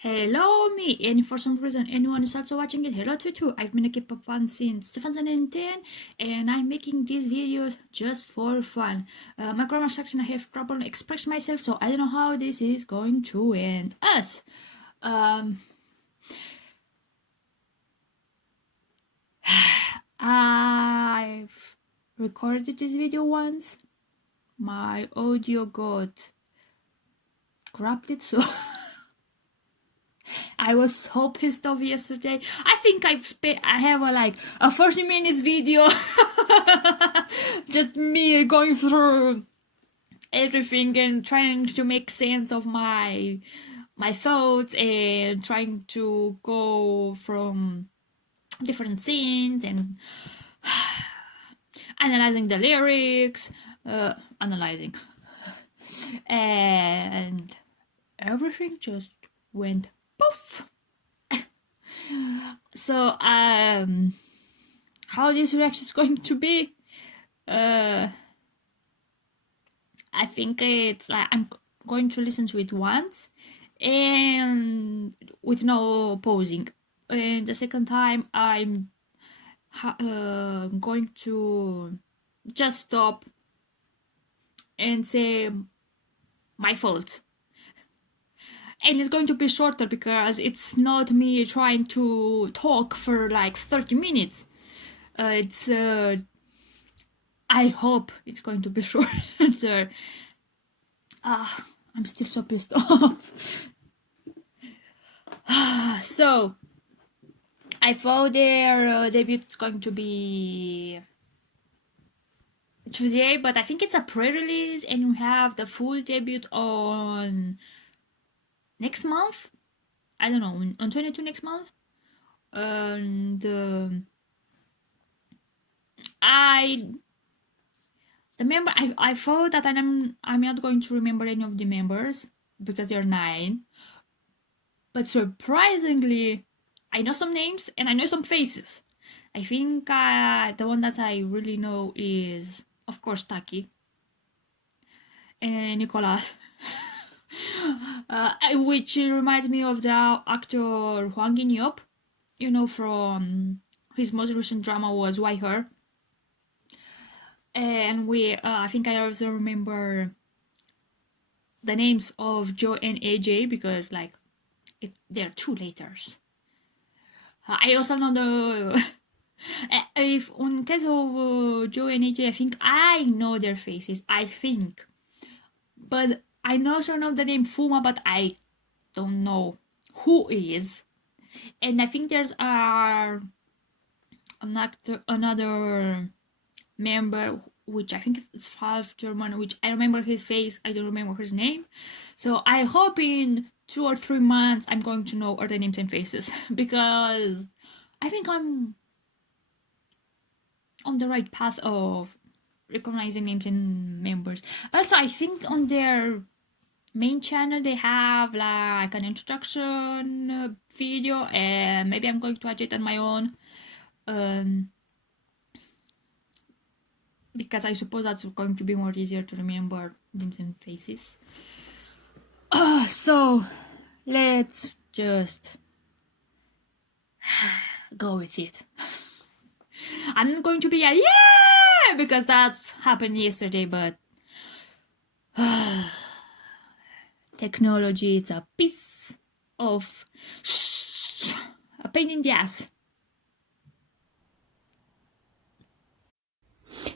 Hello me, and for some reason anyone is also watching it, hello to you. I've been a kpop fan since 2010 and I'm making these videos just for fun. My grammar section I have trouble expressing myself, so I don't know how this is going to end us. I've recorded this video once. My audio got corrupted, so I was so pissed off yesterday. I think I have a 40 minutes video just me going through everything and trying to make sense of my thoughts and trying to go from different scenes and analyzing the lyrics, analyzing, and everything just went poof. So how this reaction is going to be, I think it's like I'm going to listen to it once and with no pausing, and the second time I'm going to just stop and say my fault. And it's going to be shorter because it's not me trying to talk for like 30 minutes. I hope it's going to be shorter. I'm still so pissed off. So, I thought their debut is going to be today, but I think it's a pre-release and we have the full debut on next month. I don't know, on 22 next month. And I thought that I'm not going to remember any of the members because there are 9. But surprisingly, I know some names and I know some faces. I think the one that I really know is, of course, Taki and Nicolas. Which reminds me of the actor Hwang In-yeop, you know, from his most recent drama was Why Her. And I think I also remember the names of Joe and AJ because they're 2 letters. I also know the if in case of Joe and AJ, I think I know their faces. I think, but I also know the name Fuma, but I don't know who is. And I think there's another member, which I think is half German, which I remember his face, I don't remember his name. So I hope in 2 or 3 months I'm going to know all the names and faces because I think I'm on the right path of recognizing names and members. Also, I think on their main channel they have like an introduction video, and maybe I'm going to watch it on my own. Because I suppose that's going to be more easier to remember names and faces. So let's just go with it. I'm not going to be a yeah because that happened yesterday, but technology is a piece of a pain in the ass.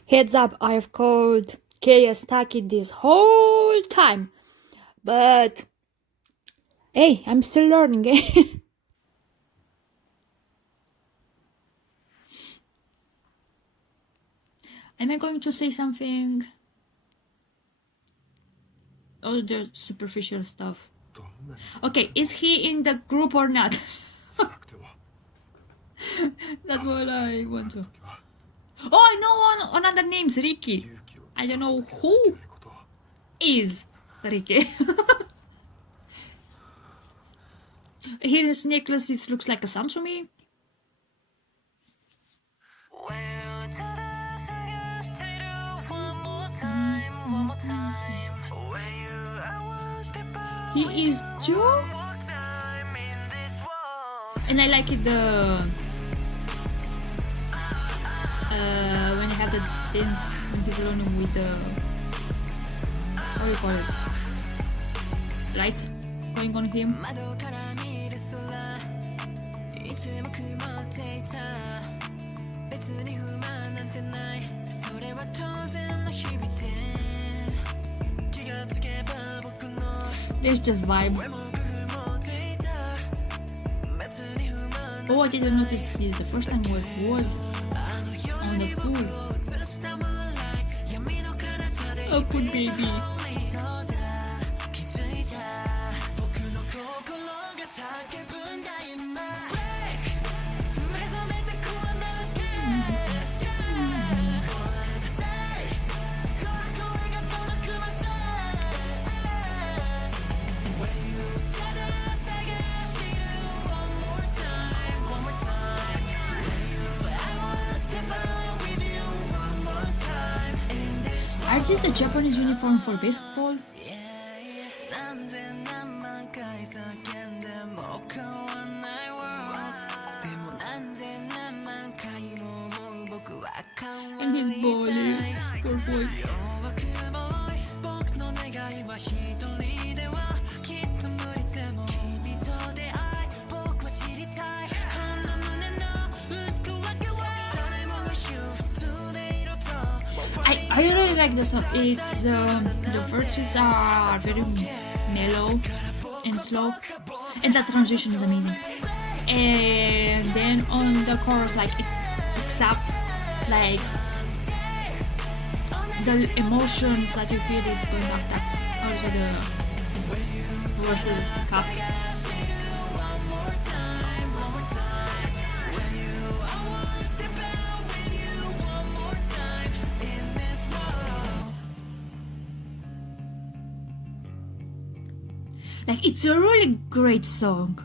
Heads up, I have called KS Taki this whole time, but hey, I'm still learning, eh? Am I going to say something? Oh, the superficial stuff. Okay, is he in the group or not? That's what I want to. Oh, I know another name's Ricky. I don't know who is Ricky. His necklace looks like a sun to me. He is Joe? And I like it when he has a dance when he's alone with the, how do you call it, lights going on him. Let's just vibe. Oh, I didn't notice this the first time it was on the pool. Oh, poor baby. Are this the Japanese uniform for basketball? And his body, poor boy. I really like the song. It's the verses are very mellow and slow, and that transition is amazing. And then on the chorus, like it picks up, like the emotions that you feel it's going up. That's also the verses pick up. Like, it's a really great song.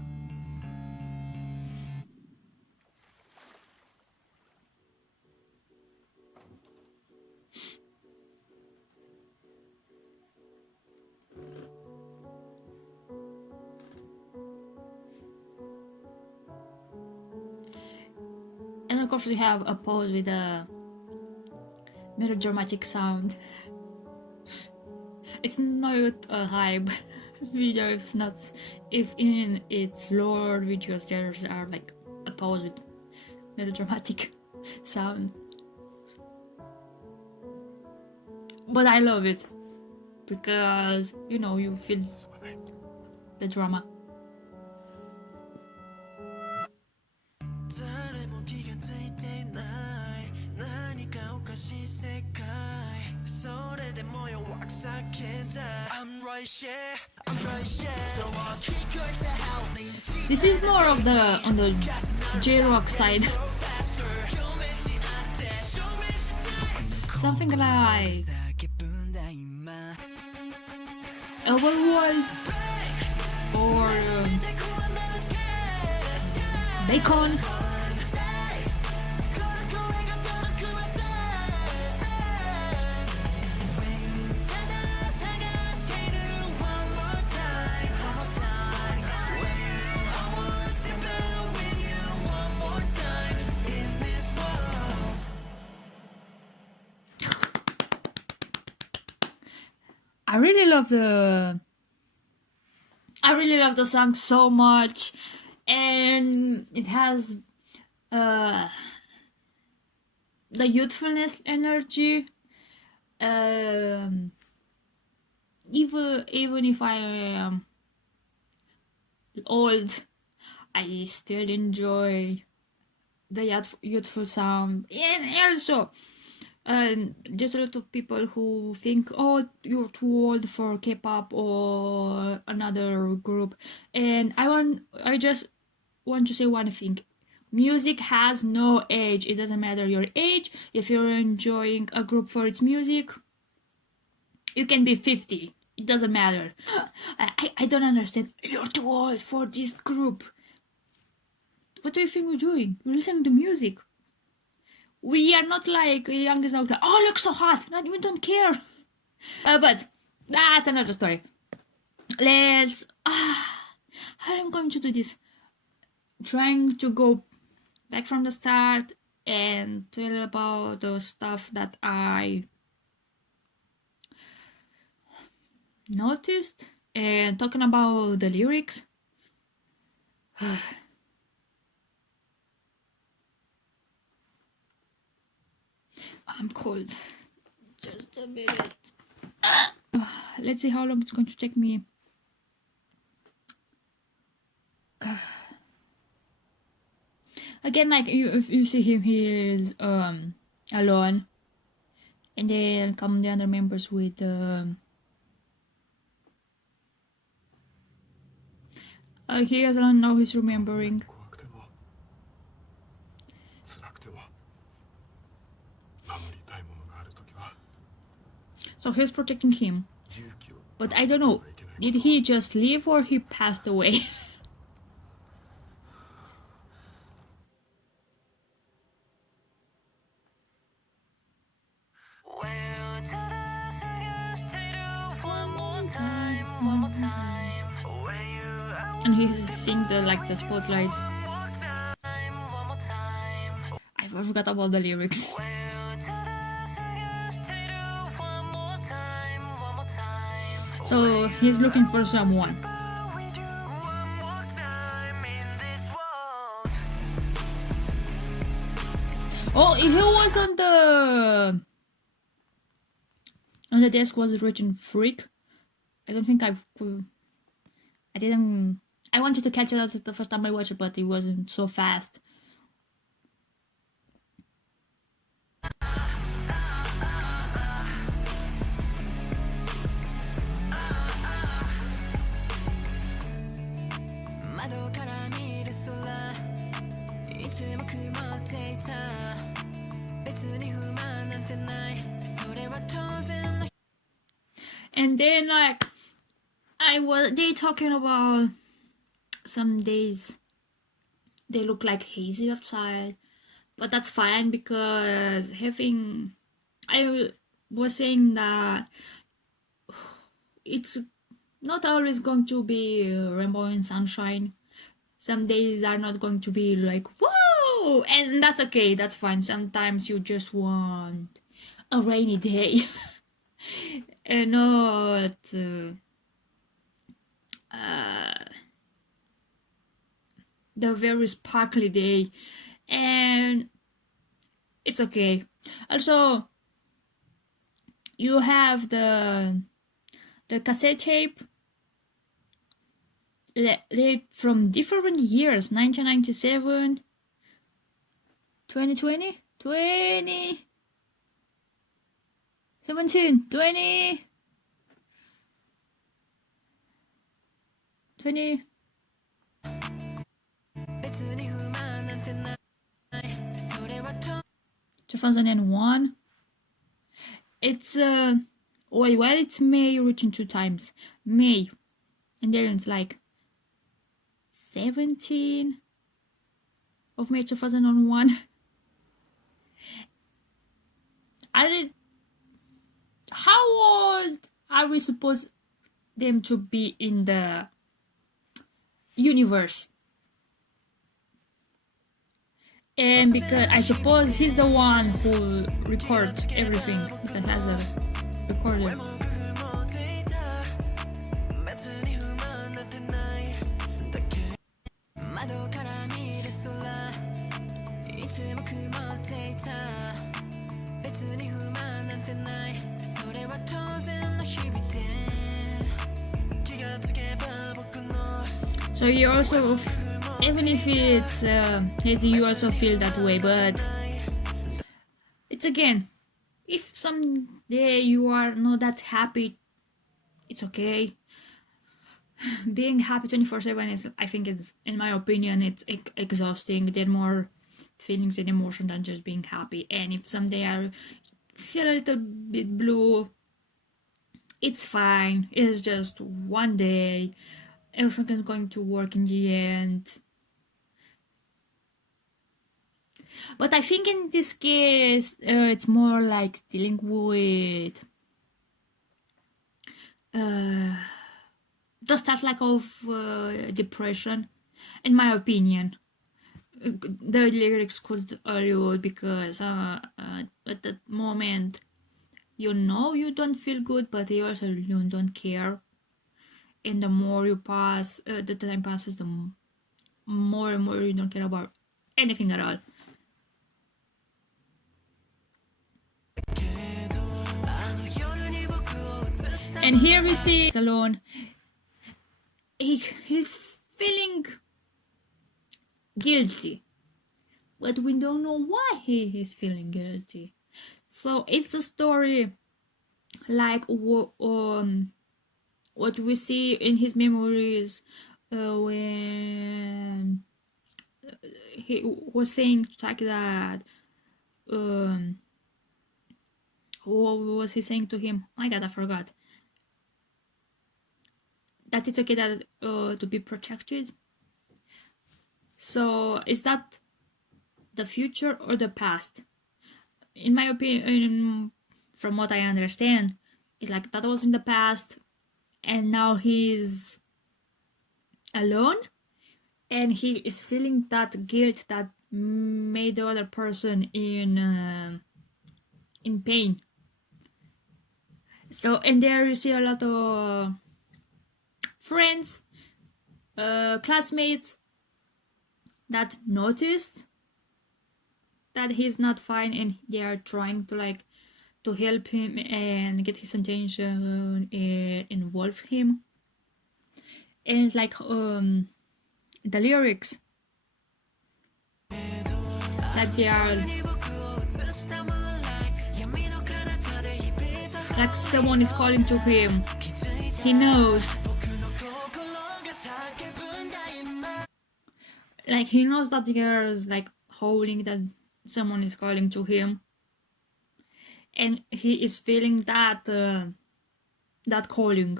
And of course we have a pause with a melodramatic sound. It's not a hype video, it's not. If in its lower videos there are like a pause with melodramatic sound, but I love it because, you know, you feel the drama. This is more of the on the J-rock side. Something like Overworld or Bacon. I really love the song so much, and it has the youthfulness energy. Even if I am old, I still enjoy the youthful sound. And also, there's a lot of people who think, oh, you're too old for K-pop or another group, and I just want to say one thing: music has no age. It doesn't matter your age. If you're enjoying a group for its music, you can be 50. It doesn't matter. I don't understand. You're too old for this group. What do you think we're doing? We're listening to music. We are not like youngest now. Like, oh, look so hot. No, we don't care. But that's another story. Let's. How am I going to do this? trying to go back from the start and tell about the stuff that I noticed and talking about the lyrics. I'm cold. Just a minute. Let's see how long it's going to take me. Again, like if you see him, he is alone, and then come the other members with he is alone now. He's remembering. So he's protecting him, but I don't know. Did he just leave or he passed away? And he's seeing the spotlights. I forgot about the lyrics. So he's looking for someone. Oh, he was on the desk was written freak. I don't think I wanted to catch it out the first time I watched it, but it wasn't so fast. And then they talking about some days they look like hazy outside, but that's fine because I was saying that it's not always going to be rainbow and sunshine. Some days are not going to be like whoa, and that's okay, that's fine. Sometimes you just want a rainy day and not the very sparkly day, and it's okay. Also, you have the cassette tape from different years, 1997, 2020, 2017, 2020. It's it's May written 2 times. May, and then it's like 17 of May 2001. How old are we supposed them to be in the universe? And because I suppose he's the one who records everything because has a recorder. So you also, even if it's hazy, you also feel that way. But it's again, if someday you are not that happy, it's okay. Being happy 24/7 is, I think, it's, in my opinion, it's exhausting. There are more feelings and emotion than just being happy. And if someday I feel a little bit blue, it's fine. It's just one day. Everything is going to work in the end. But I think in this case, it's more like dealing with the stuff like of depression, in my opinion. the lyrics could Hollywood because at that moment you know you don't feel good, but you also you don't care. And the more you pass, the time passes, the more and more you don't care about anything at all. And here we see alone. He's feeling guilty, but we don't know why he is feeling guilty. So it's the story like what we see in his memories when he was saying to Taki that what was he saying to him? Oh my god, I forgot. That it's okay that to be protected. So is that the future or the past? In my opinion, from what I understand, it's like that was in the past, and now he's alone, and he is feeling that guilt that made the other person in pain. So, and there you see a lot of friends, classmates that noticed that he's not fine, and they are trying to like to help him and get his attention and involve him. And it's like the lyrics, like they are like someone is calling to him. He knows, like he knows that there's like howling, that someone is calling to him, and he is feeling that that calling.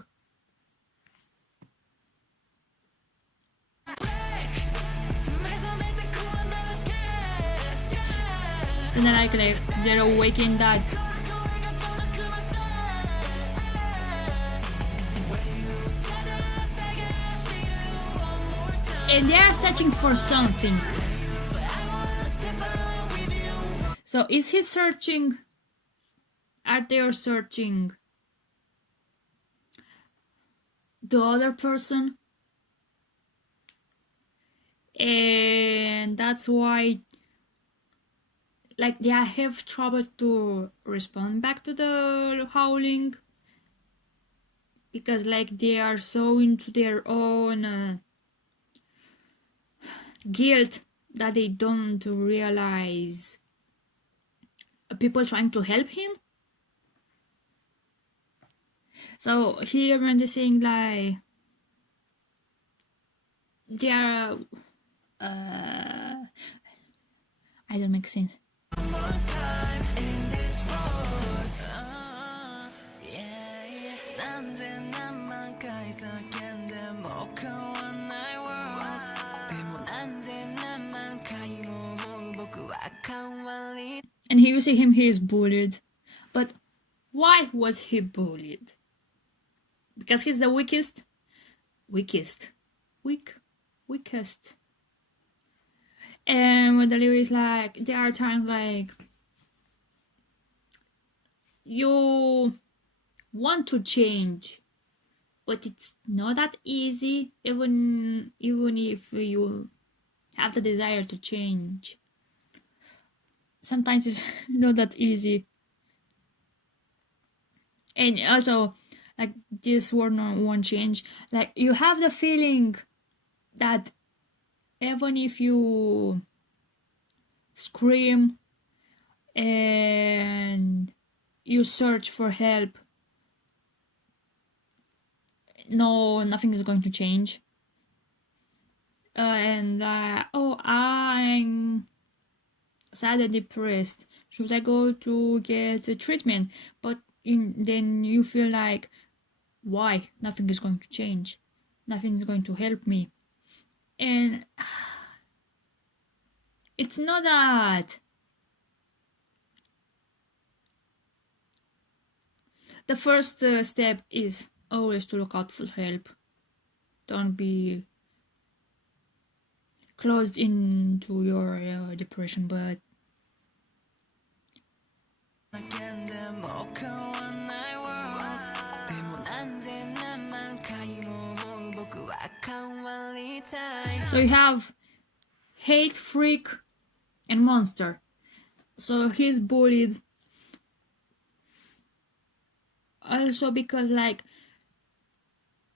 And then like they're awakening that. And they are searching for something. So is he searching? Are they searching the other person? And that's why like they have trouble to respond back to the howling, because like they are so into their own guilt that they don't realize people trying to help him. So here when they're saying like they are I don't make sense. And here you see him, he is bullied. But why was he bullied? Because he's the weakest? Weakest. Weakest. And when the lyrics like, there are times like you want to change, but it's not that easy, even if you have the desire to change. Sometimes it's not that easy. And also, like this word won't change. Like you have the feeling that even if you scream and you search for help, no, nothing is going to change. Oh, I'm sad and depressed. Should I go to get a treatment? But then you feel like, why? Nothing is going to change. Nothing is going to help me. And it's not that. The first step is always to look out for help. Don't be closed into your depression. But so you have hate, freak, and monster. So he's bullied also because like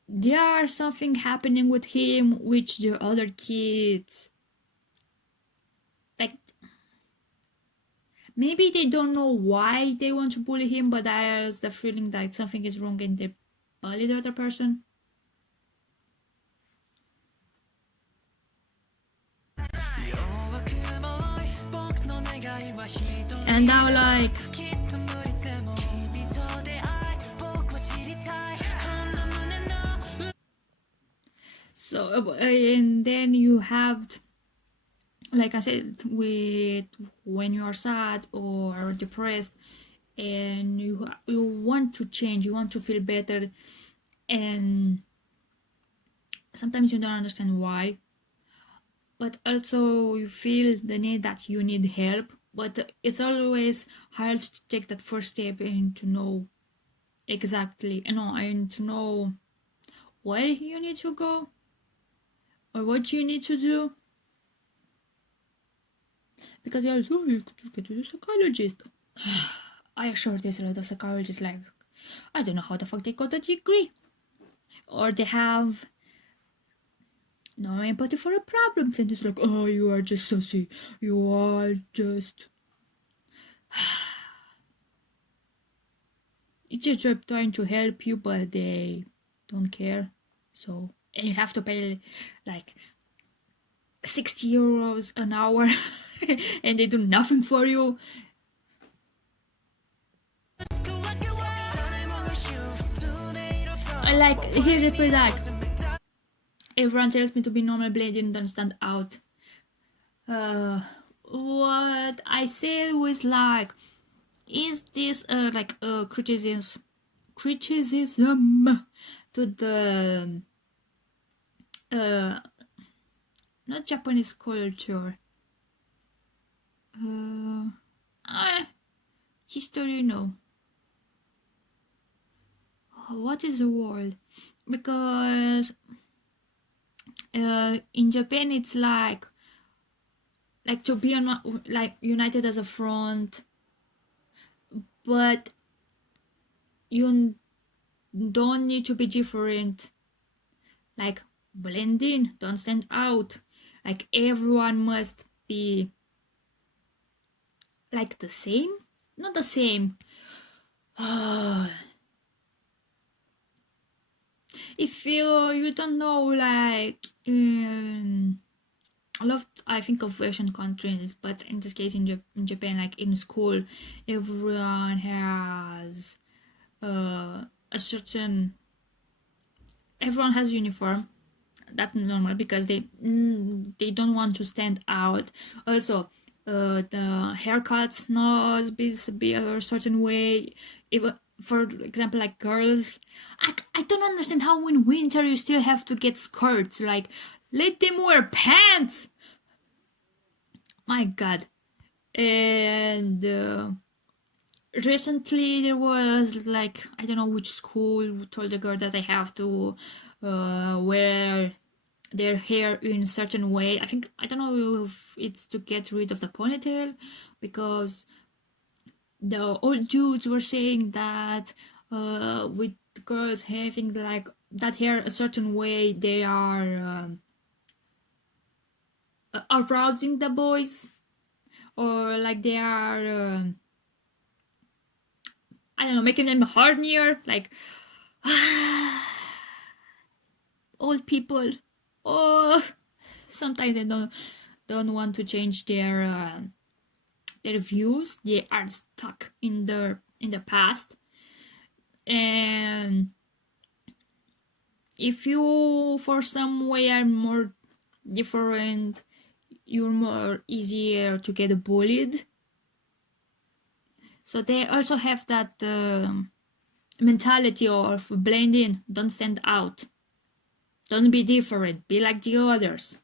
there's something happening with him which the other kids like, maybe they don't know why they want to bully him, but there's the feeling that something is wrong and they bully the other person. And now like so and then you have, like I said, with when you are sad or depressed and you want to change, you want to feel better, and sometimes you don't understand why, but also you feel the need that you need help, but it's always hard to take that first step and to know exactly, and to know where you need to go or what you need to do, because you're like, oh, you could go to the psychologist. I assure there's a lot of psychologists like, I don't know how the fuck they got a degree, or they have no empathy for a problem, and it's like, oh, you are just sussy, you are just it's a job trying to help you, but they don't care. So, and you have to pay like 60 euros an hour and they do nothing for you. I like, here's a like, everyone tells me to be normal, but I didn't understand out. What I said was like, is this like a criticism to the not Japanese culture, history, no, what is the word, because in Japan it's like to be like united as a front, but you don't need to be different, like blend in, don't stand out, like everyone must be like the same, not the same. If you don't know, like I think of Asian countries, but in this case in Japan, like in school, everyone has a certain, everyone has uniform. That's normal because they don't want to stand out. Also, the haircuts must be a certain way. Even, for example, like girls, I don't understand how in winter you still have to get skirts. Like, let them wear pants. My God. And recently there was like, I don't know which school told the girl that they have to wear their hair in a certain way. I don't know if it's to get rid of the ponytail, because the old dudes were saying that with girls having like that hair a certain way, they are arousing the boys, or like they are I don't know, making them hornier, like old people. Oh, sometimes they don't want to change their views. They are stuck in the past. And if you for some way are more different, you're more easier to get bullied. So they also have that mentality of blend in, don't stand out, don't be different, be like the others.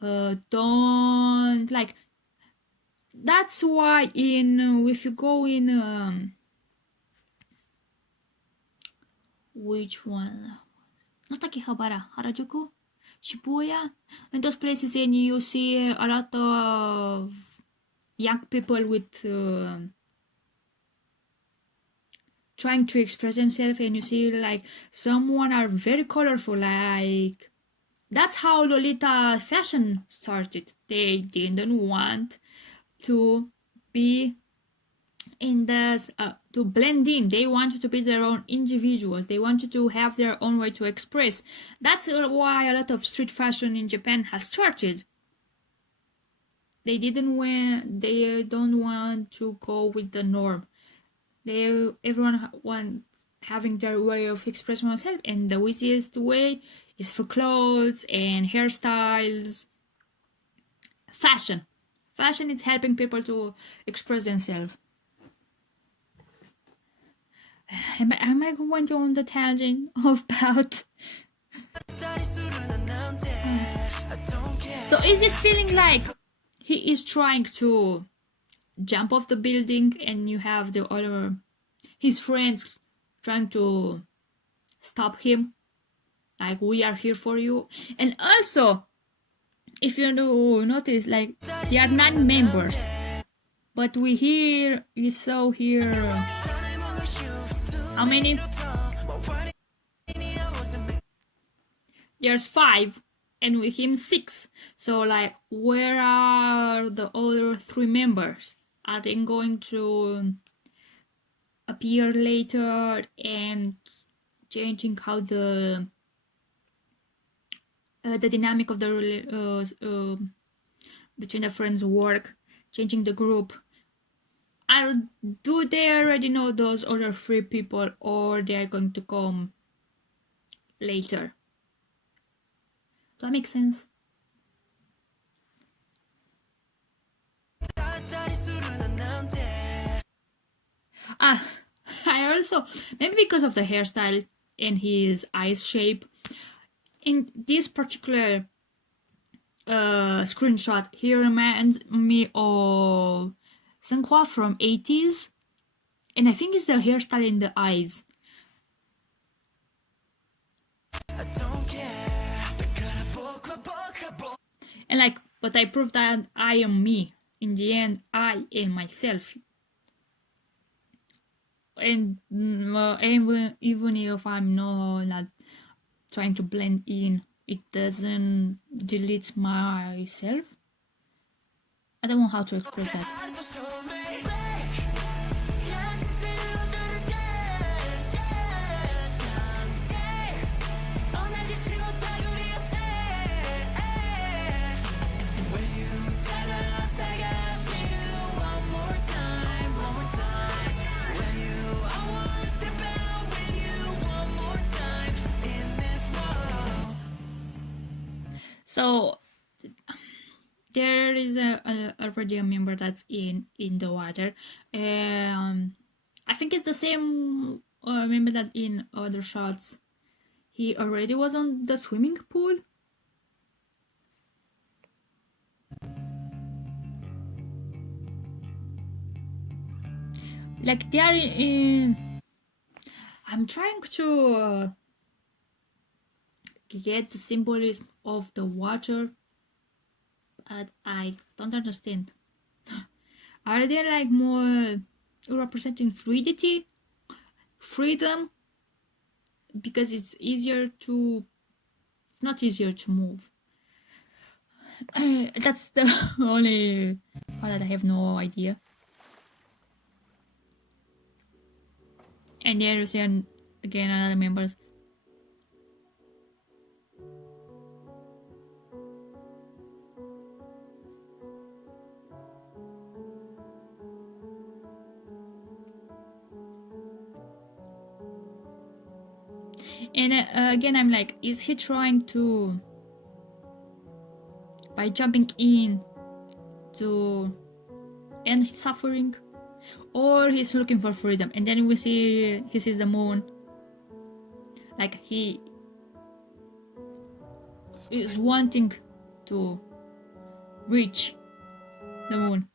don't like. That's why in if you go in which one? Not Akihabara, Harajuku, Shibuya, in those places, and you see a lot of young people with trying to express themselves, and you see like someone are very colorful, like that's how Lolita fashion started. They didn't want to be in this to blend in. They wanted to be their own individuals. They wanted to have their own way to express. That's why a lot of street fashion in Japan has started. They don't want to go with the norm. Everyone wants having their way of expressing themselves, and the easiest way is for clothes and hairstyles. Fashion is helping people to express themselves. Am I going on the tangent about? So is this feeling like he is trying to jump off the building, and you have the other his friends trying to stop him, like we are here for you? And also, if you notice, like they are 9 members, but we saw here how many? There's 5, and with him 6. So like, where are the other 3 members? Are they going to appear later and changing how the dynamic of the between the friends work, changing the group? Do they already know those other 3 people, or they are going to come later? Does that make sense? I also, maybe because of the hairstyle and his eyes shape, in this particular screenshot, he reminds me of Seonghwa from 80s, and I think it's the hairstyle in the eyes. And like, but I proved that I am me. In the end, I am myself. And even if I'm not trying to blend in, it doesn't delete myself. I don't know how to express that. So there is already a member that's in the water. I think it's the same member that in other shots he already was on the swimming pool. Like they are in. I'm trying to get the symbolism of the water, but I don't understand. Are they like more representing fluidity, freedom? Because it's not easier to move. That's the only part that I have no idea. And there you see again another members. And again, I'm like, is he trying to, by jumping in, to end his suffering? Or he's looking for freedom? And then we see he sees the moon. Like he is wanting to reach the moon.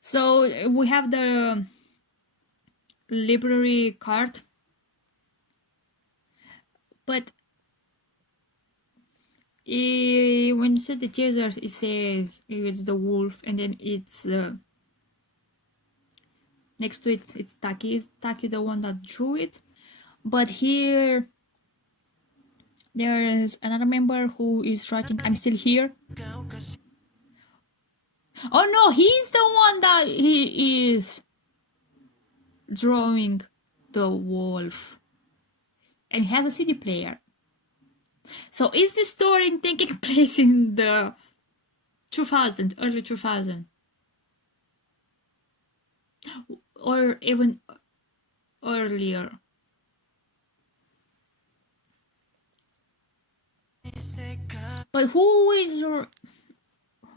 So we have the library card, but when you see the teaser, it says it's the wolf, and then it's next to it, it's Taki. Is Taki the one that drew it? But here, there is another member who is writing, "I'm still here." Oh no, he's the one that he is drawing the wolf, and he has a CD player. So is the story taking place in the 2000, early 2000, or even earlier? But who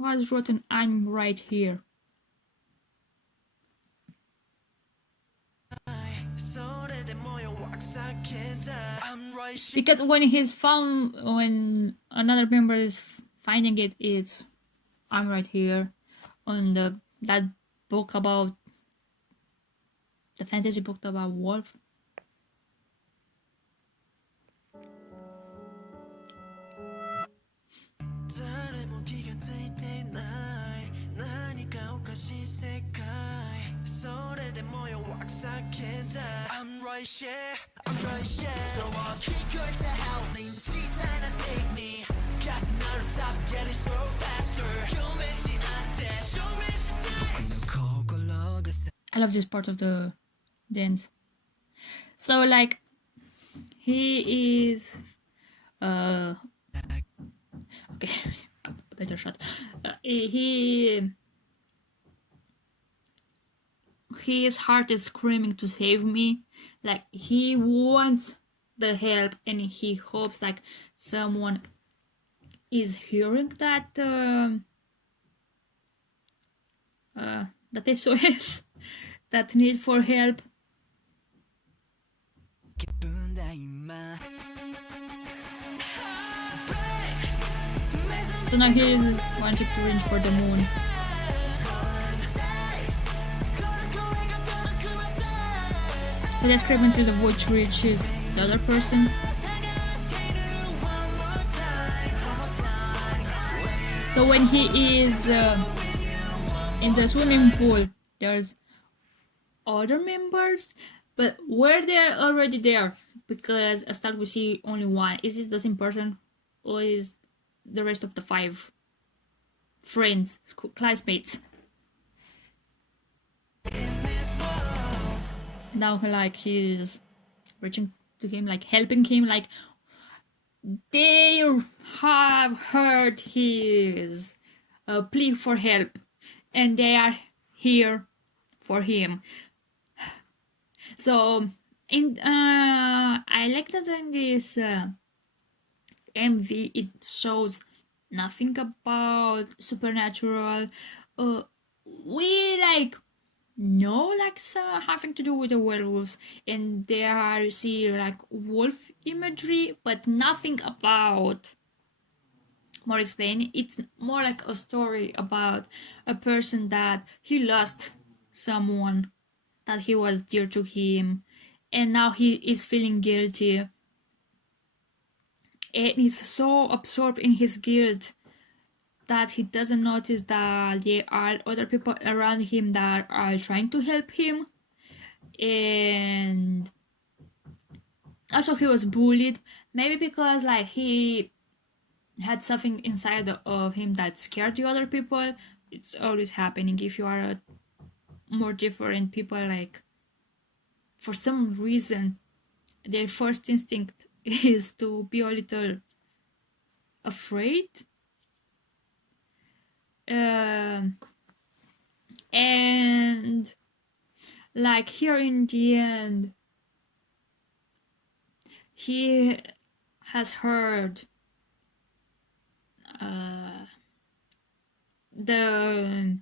has written "I'm right here"? Because when another member is finding it, it's "I'm right here" on that book about the fantasy book about wolf. I'm right here, I'm right here. So I'll keep going to help me. 지사나 save me. 가슴 나를 stop getting so faster. I love this part of the dance. So like he is okay, a better shot. His heart is screaming to save me. Like he wants the help, and he hopes like someone is hearing that that SOS, that need for help. So now he is wanting to reach for the moon. So let's scream until the voice reaches the other person. So when he is in the swimming pool, there's other members, but were they already there? Because at start we see only one. Is this the same person, or is the rest of the 5 friends, classmates? Now like he's reaching to him, like helping him, like they have heard his plea for help, and they are here for him. So I like that in this MV it shows nothing about supernatural. We like know like having to do with the werewolves, and there you see like wolf imagery, but nothing about more explain. It's more like a story about a person that he lost someone that he was dear to him, and now he is feeling guilty, and he's so absorbed in his guilt that he doesn't notice that there are other people around him that are trying to help him. And also he was bullied, maybe because like he had something inside of him that scared the other people. It's always happening if you are a more different people, like for some reason their first instinct is to be a little afraid. And like here in the end, he has heard the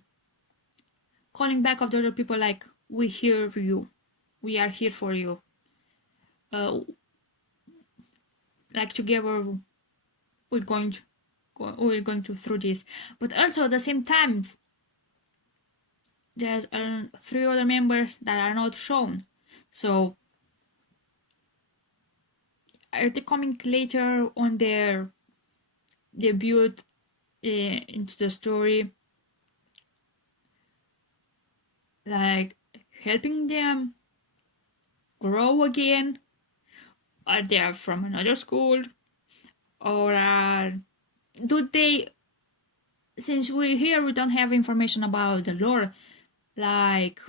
calling back of the other people, like, we hear you, we are here for you. like together we're going to through this. But also at the same time, there's 3 other members that are not shown. So are they coming later on their debut into the story, like helping them grow again? Are they from another school? Or do they, since we don't have information about the lore, like,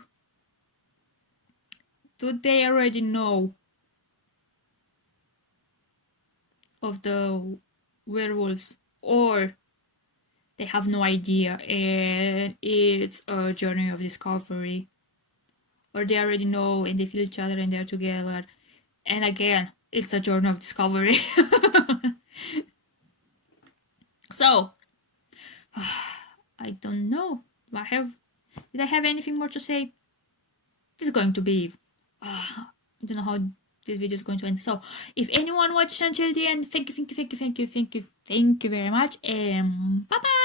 do they already know of the werewolves, or they have no idea and it's a journey of discovery, or they already know and they feel each other and they're together, and again it's a journey of discovery. So I don't know. Did I have anything more to say? This is going to be I don't know how this video is going to end. So if anyone watched until the end, thank you very much, and bye bye.